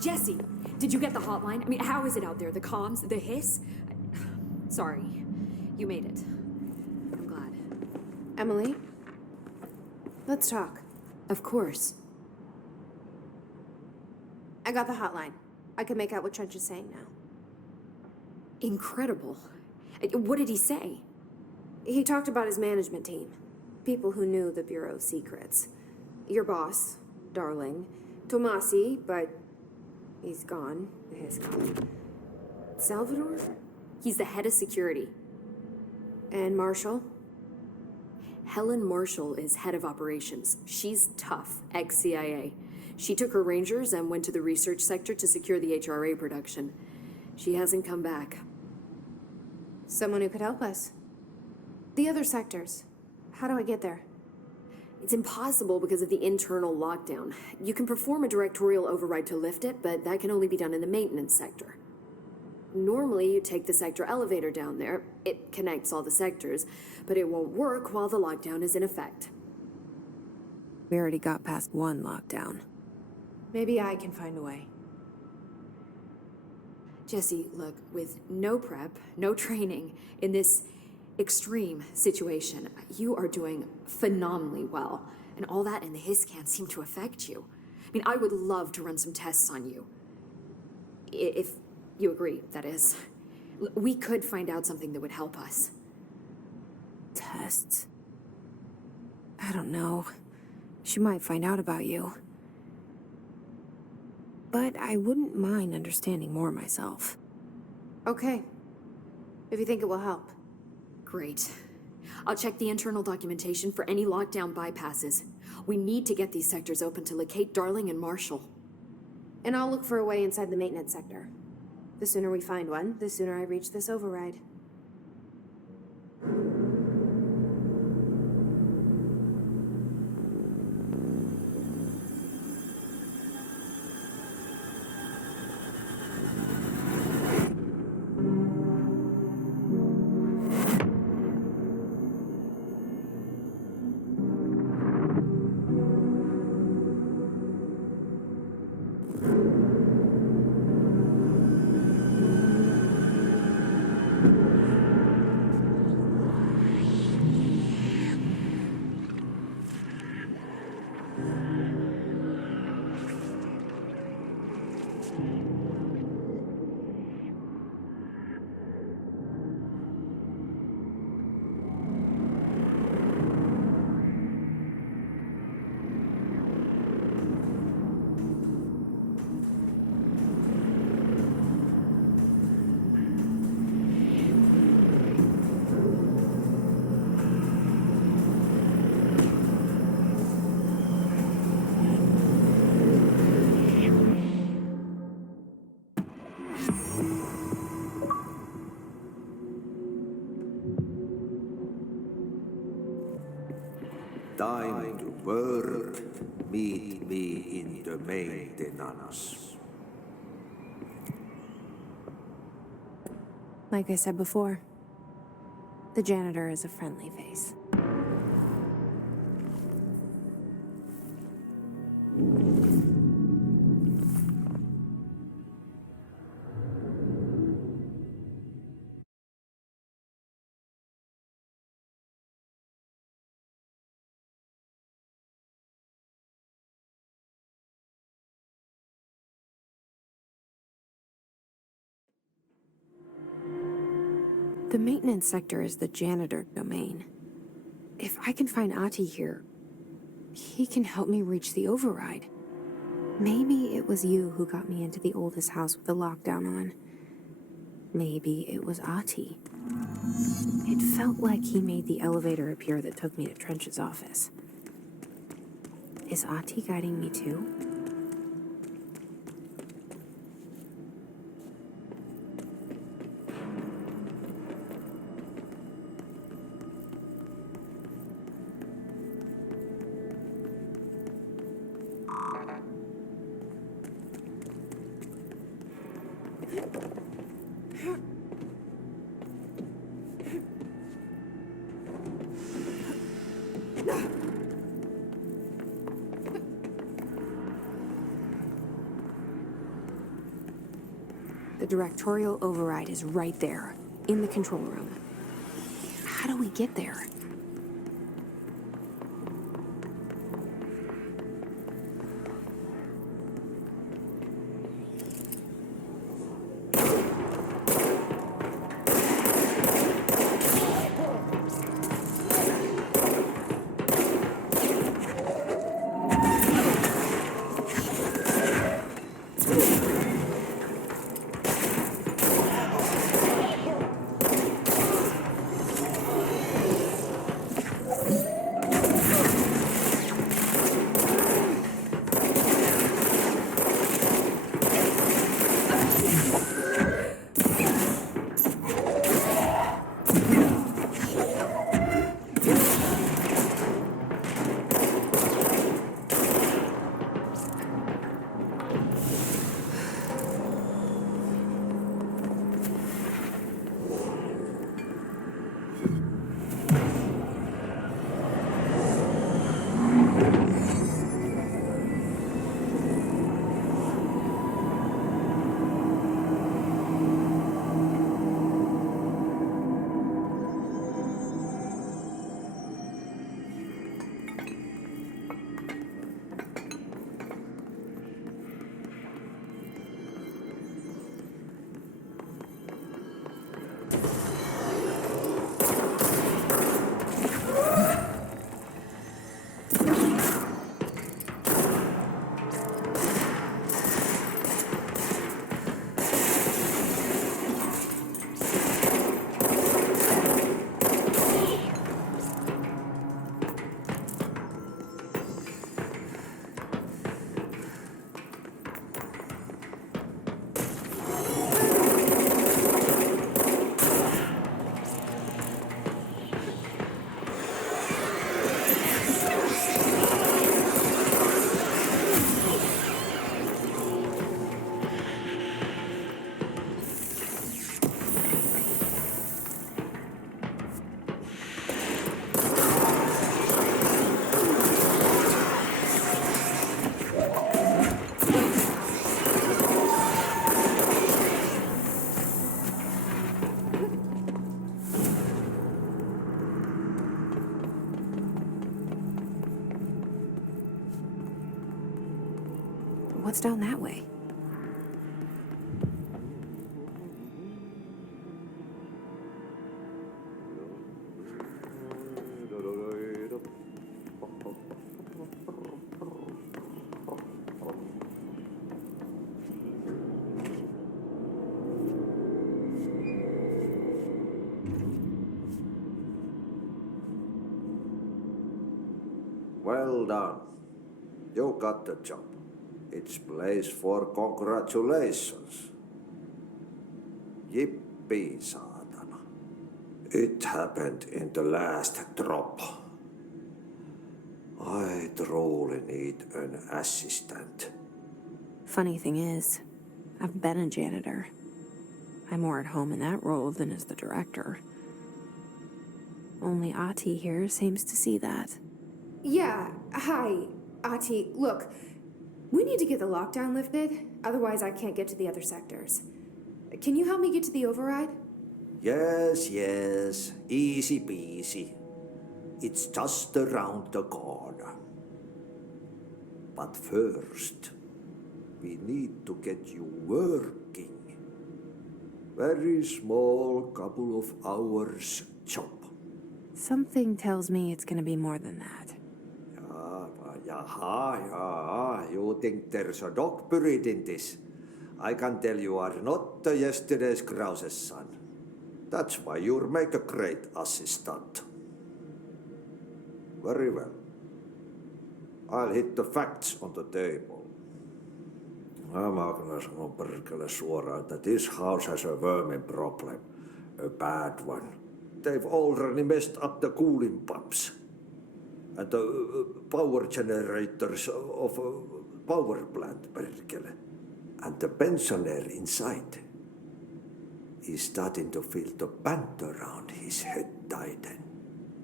Jesse, did you get the hotline? I mean, how is it out there? The comms? The hiss? Sorry. You made it. I'm glad. Emily? Let's talk. Of course. I got the hotline. I can make out what Trench is saying now. Incredible. What did he say? He talked about his management team. People who knew the Bureau's secrets. Your boss, Darling. Tomasi, but he's gone. He's gone. Salvador? He's the head of security. And Marshall? Helen Marshall is head of operations. She's tough, ex-CIA. She took her Rangers and went to the research sector to secure the HRA production. She hasn't come back. Someone who could help us. The other sectors. How do I get there? It's impossible because of the internal lockdown. You can perform a directorial override to lift it, but that can only be done in the maintenance sector. Normally, you take the sector elevator down there. It connects all the sectors, but it won't work while the lockdown is in effect. We already got past one lockdown. Maybe I can find a way. Jesse, look, with no prep, no training, in this extreme situation, you are doing phenomenally well. And all that and the hiss can't seem to affect you. I mean, I would love to run some tests on you. If you agree, that is. We could find out something that would help us. Tests? I don't know. She might find out about you. But I wouldn't mind understanding more myself. Okay. If you think it will help. Great. I'll check the internal documentation for any lockdown bypasses. We need to get these sectors open to locate Darling and Marshall. And I'll look for a way inside the maintenance sector. The sooner we find one, the sooner I reach this override. Time to work. Meet me in the maintenance. Like I said before, the janitor is a friendly face. The maintenance sector is the janitor domain. If I can find Ati here, he can help me reach the override. Maybe it was you who got me into the oldest house with the lockdown on. Maybe it was Ati. It felt like he made the elevator appear that took me to Trench's office. Is Ati guiding me too? The directorial override is right there, in the control room. How do we get there? What's down that way? Well done. You got the job. It's place for congratulations. Yippee, saatana. It happened in the last drop. I truly need an assistant. Funny thing is, I've been a janitor. I'm more at home in that role than as the director. Only Ati here seems to see that. Yeah, hi, Ati. Look, we need to get the lockdown lifted, otherwise I can't get to the other sectors. Can you help me get to the override? Yes, yes. Easy peasy. It's just around the corner. But first, we need to get you working. Very small, couple of hours job. Something tells me it's gonna be more than that. Yaha, you think there's a dog buried in this? I can tell you are not yesterday's Krause's son. That's why you'll make a great assistant. Very well. I'll hit the facts on the table. Mä kyllä sanon perkele suoraan, that this house has a vermin problem. A bad one. They've already messed up the cooling pumps. And the power generators of a power plant, perkele. And the pensioner inside is starting to feel the band around his head tighten.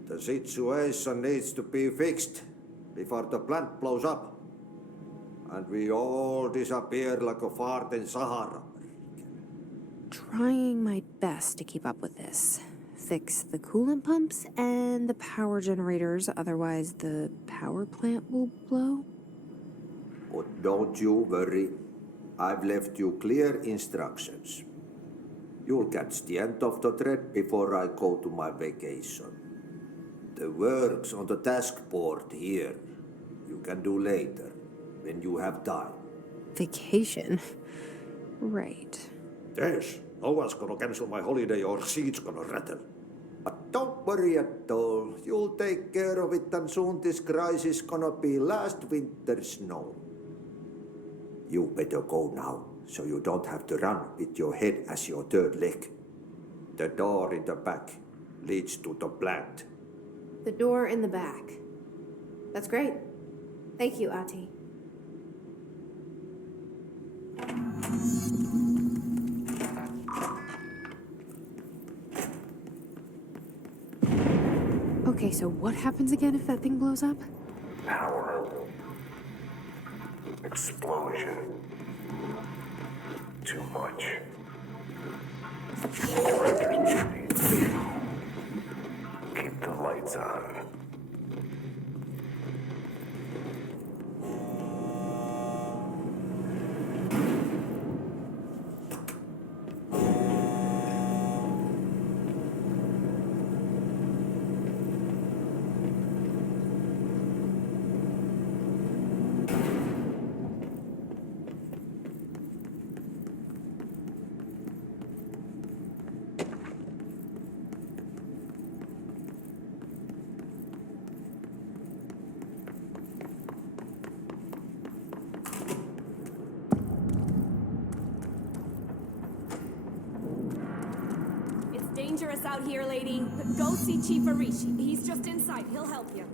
The situation needs to be fixed before the plant blows up. And we all disappear like a fart in Sahara. trying my best to keep up with this. Fix the coolant pumps and the power generators, otherwise the power plant will blow. But don't you worry. I've left you clear instructions. You'll catch the end of the thread before I go to my vacation. The work's on the task board here. You can do later, when you have time. Vacation? Right. Yes, no one's gonna cancel my holiday or seat's gonna rattle. But don't worry at all. You'll take care of it and soon this crisis gonna be last winter's snow. You better go now, so you don't have to run with your head as your third leg. The door in the back leads to the plant. The door in the back. That's great. Thank you, Ati. Okay, so what happens again if that thing blows up? Power. Explosion. Too much. Director's duty. Keep the lights on. Dangerous out here, lady. Go see Chief Arishi. He's just inside. He'll help you.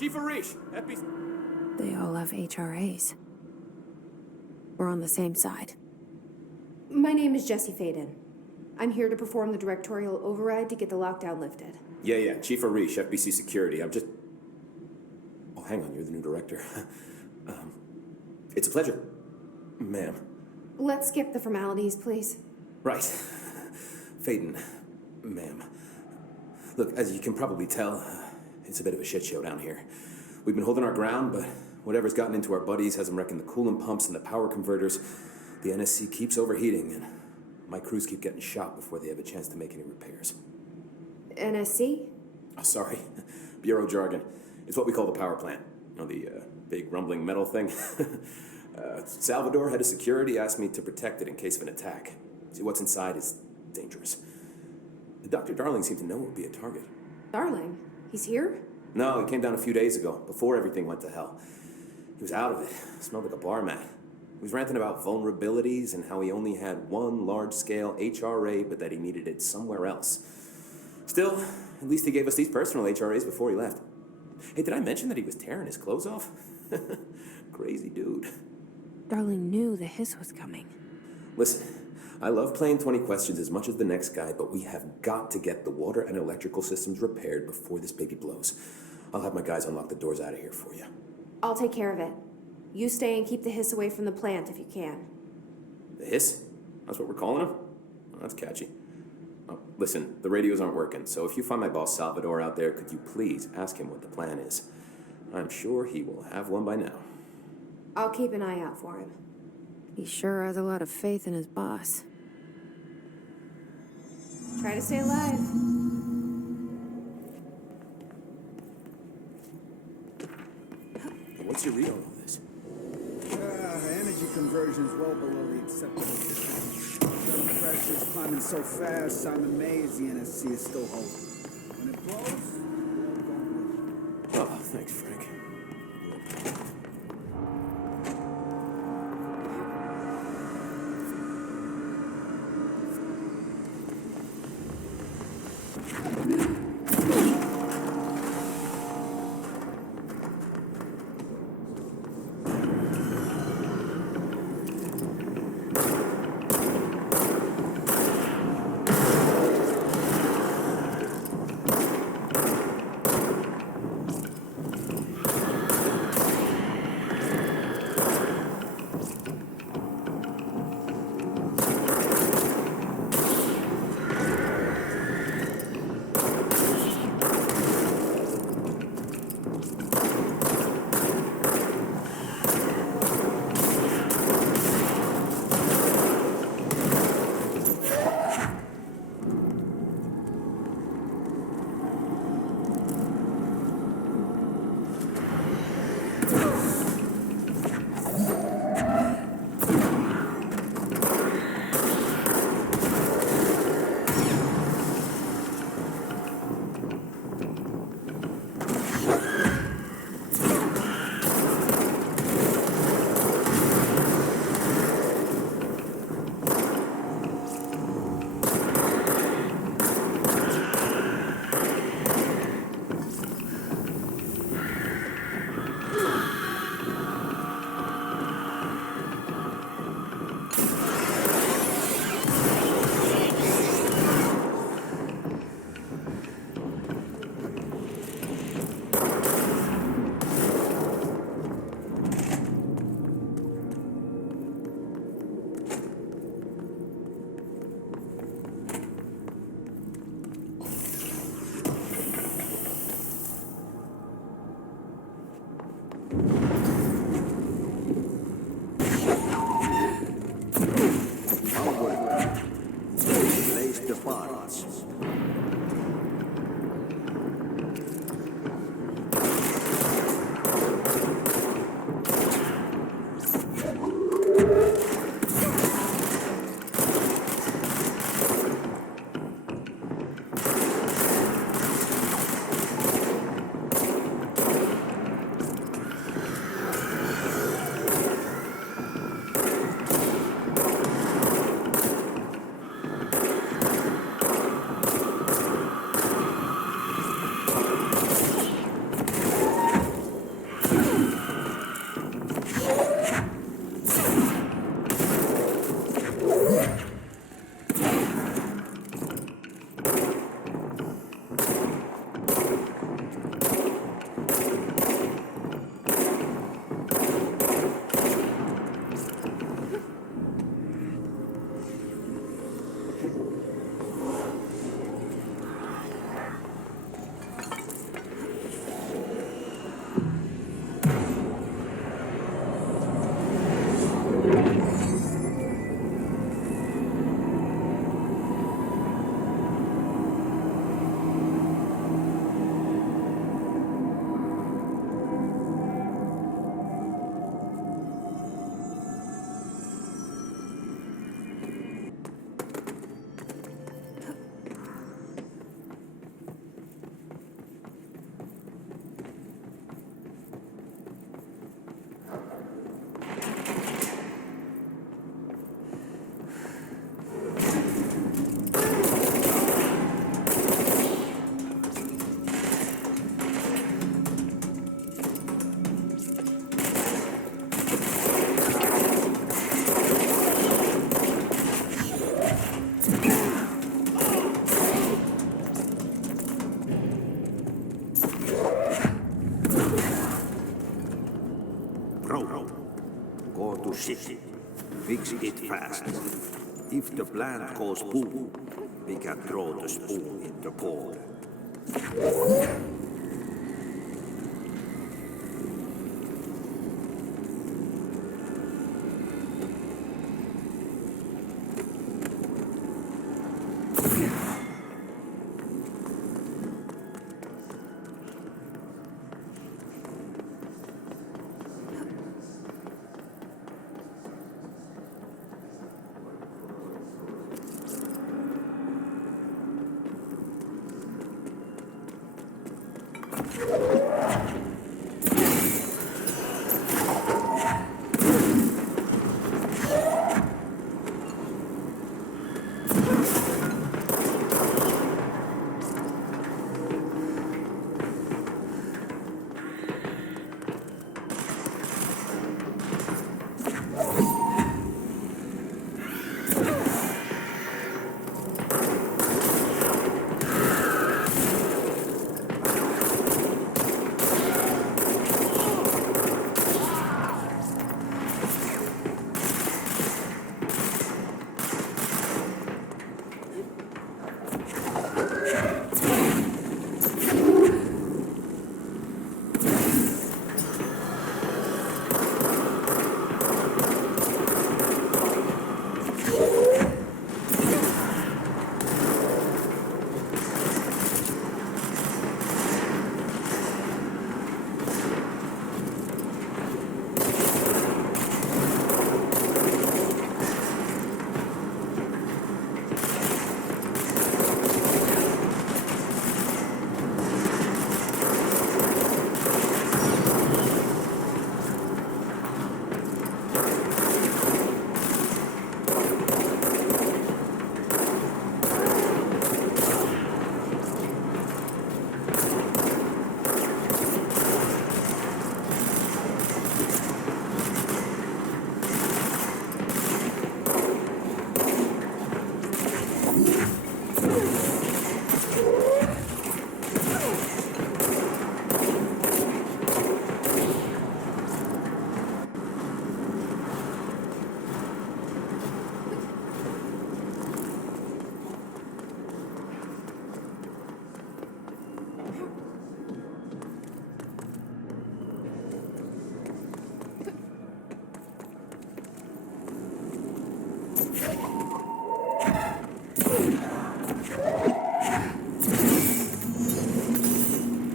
Chief Arish, Epi... They all have HRAs. We're on the same side. My name is Jesse Faden. I'm here to perform the directorial override to get the lockdown lifted. Yeah, Chief Arish, FBC Security. I'm just... Oh, hang on, you're the new director. It's a pleasure, ma'am. Let's skip the formalities, please. Right. Faden, ma'am. Look, as you can probably tell, it's a bit of a shit show down here. We've been holding our ground, but whatever's gotten into our buddies has them wrecking the coolant pumps and the power converters. The NSC keeps overheating, and my crews keep getting shot before they have a chance to make any repairs. NSC? Oh, sorry. Bureau jargon. It's what we call the power plant. You know, the big rumbling metal thing? Salvador, head of security, asked me to protect it in case of an attack. See, what's inside is dangerous. Dr. Darling seemed to know it would be a target. Darling? He's here? No, he came down a few days ago, before everything went to hell. He was out of it. Smelled like a bar mat. He was ranting about vulnerabilities and how he only had one large-scale HRA, but that he needed it somewhere else. Still, at least he gave us these personal HRAs before he left. Hey, did I mention that he was tearing his clothes off? Crazy dude. Darling knew the hiss was coming. Listen, I love playing 20 questions as much as the next guy, but we have got to get the water and electrical systems repaired before this baby blows. I'll have my guys unlock the doors out of here for you. I'll take care of it. You stay and keep the hiss away from the plant if you can. The hiss? That's what we're calling him? Oh, that's catchy. Oh, listen, the radios aren't working, so if you find my boss Salvador out there, could you please ask him what the plan is? I'm sure he will have one by now. I'll keep an eye out for him. He sure has a lot of faith in his boss. Try to stay alive. What's your read on all this? Energy conversion is well below the acceptable distance. Shuttle pressure is climbing so fast, Simon Mays, the NSC is still holding. When it blows, we're all going with it. Oh, thanks, Frank. shit. Fix it fast. If the plant goes boom, we can throw the spoon in the bowl.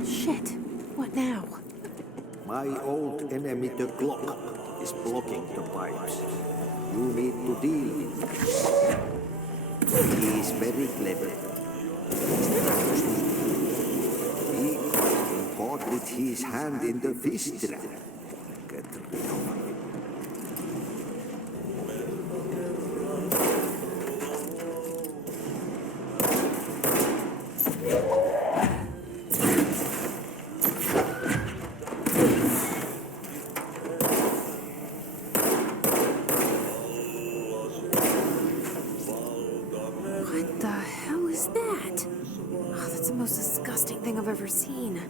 Shit. What now? My old enemy, the clock, is blocking the pipes. You need to deal with it. He is very clever. He got caught with his hand in the fish trap. Get rid of him. What the hell is that? Oh, that's the most disgusting thing I've ever seen.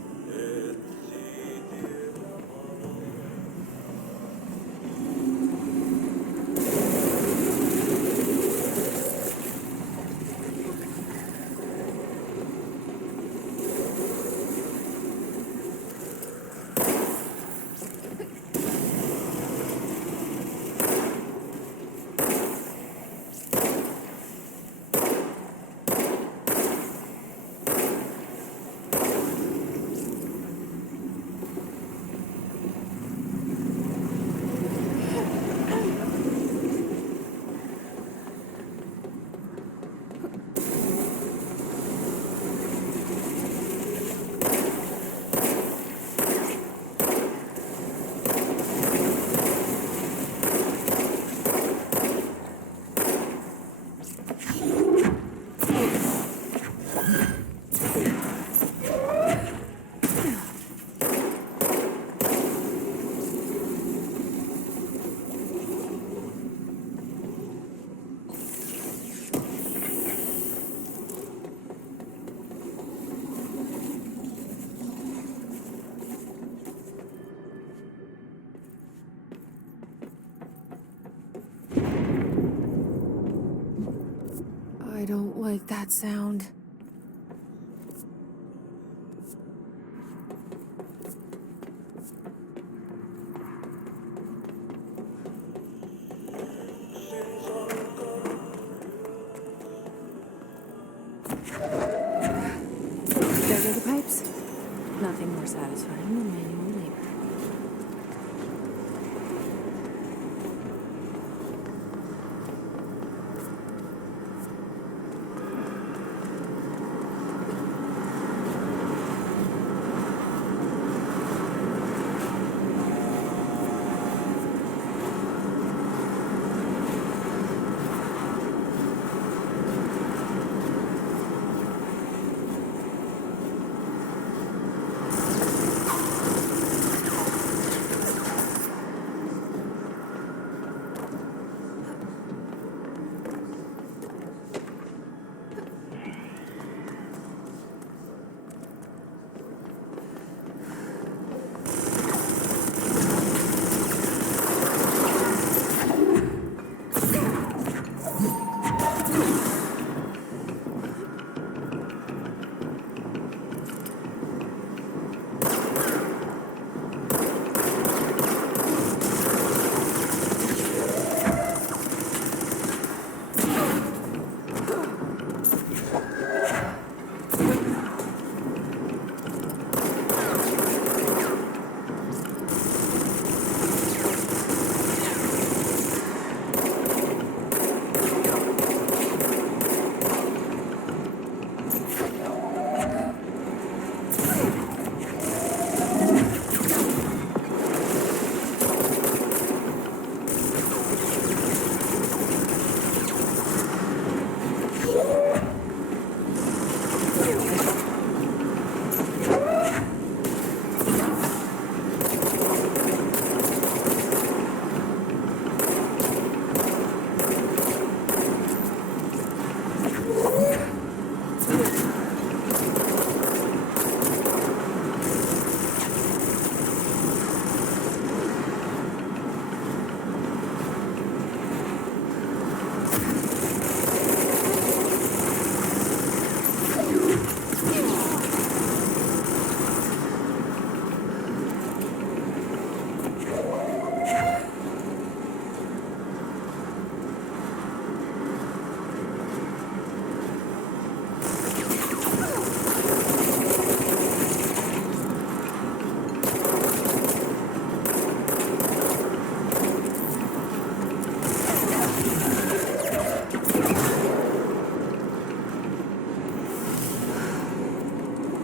I don't like that sound. There go the pipes. Nothing more satisfying than manual labor.